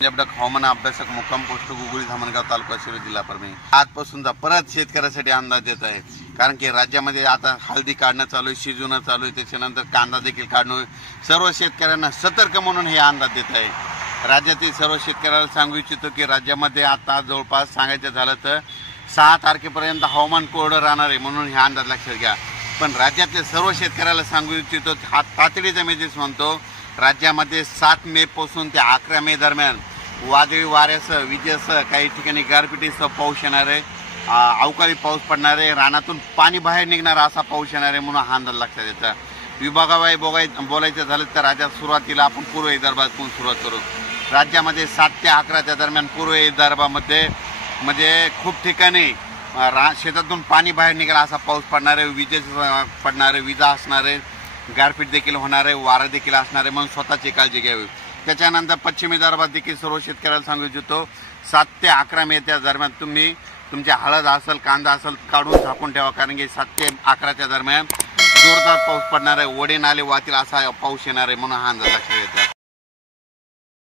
जबडक हवामान अभ्यासक मुक्काम पोस्ट गुगळी धामणगाव तालुका शिरूर जिल्हा परभणी आजपासूनचा परत शेतकऱ्यासाठी अंदाज देत आहे। कारण की राज्यामध्ये आता हळदी काढणं चालू आहे, शिजवणं चालू आहे, त्याच्यानंतर कांदा देखील काढणं, सर्व शेतकऱ्यांना सतर्क म्हणून हे अंदाज देत आहे। राज्यातील सर्व शेतकऱ्याला सांगू इच्छितो की राज्यामध्ये आता जवळपास सांगायचं झालं तर 6 तारखेपर्यंत हवामान कोरडं राहणार आहे म्हणून हे अंदाज लक्षात घ्या। पण राज्यातील सर्व शेतकऱ्याला सांगू इच्छितो हा तातडीचा मेसेज म्हणतो, राज्यामध्ये 7 मे पासून ते 11 मे दरम्यान वादळी वाऱ्यासह विजेसह काही ठिकाणी गारपिटीसह पाऊस येणार आहे, अवकाळी पाऊस पडणार आहे, रानातून पाणी बाहेर निघणार असा पाऊस येणार आहे म्हणून हा अंदाज लक्षात येतो। विभागावाई बोलायचं झालं तर राज्यात सुरुवातीला आपण पूर्व विदर्भातून सुरुवात करू। राज्यामध्ये 7 ते 11 दरम्यान पूर्व विदर्भामध्ये म्हणजे खूप ठिकाणी शेतातून पाणी बाहेर निघाला असा पाऊस पडणार आहे, विजेस पडणार आहे, विजा असणार आहे, गारपीट देखील होणार आहे, वारा देखील असणार आहे म्हणून स्वतःची काळजी घ्यावी। त्याच्यानंतर पश्चिम विदर्भात देखील सर्व शेतकऱ्याला सांगू इच्छितो 7 ते 11 मे त्या दरम्यान तुम्ही तुमच्या हळद असेल, कांदा असेल काढून झाकून ठेवा। कारण की 7 ते 11 दरम्यान जोरदार पाऊस पडणार आहे, ओढे नाले वाहतील असा पाऊस येणार आहे म्हणून हा अंदाज लक्षात येतो।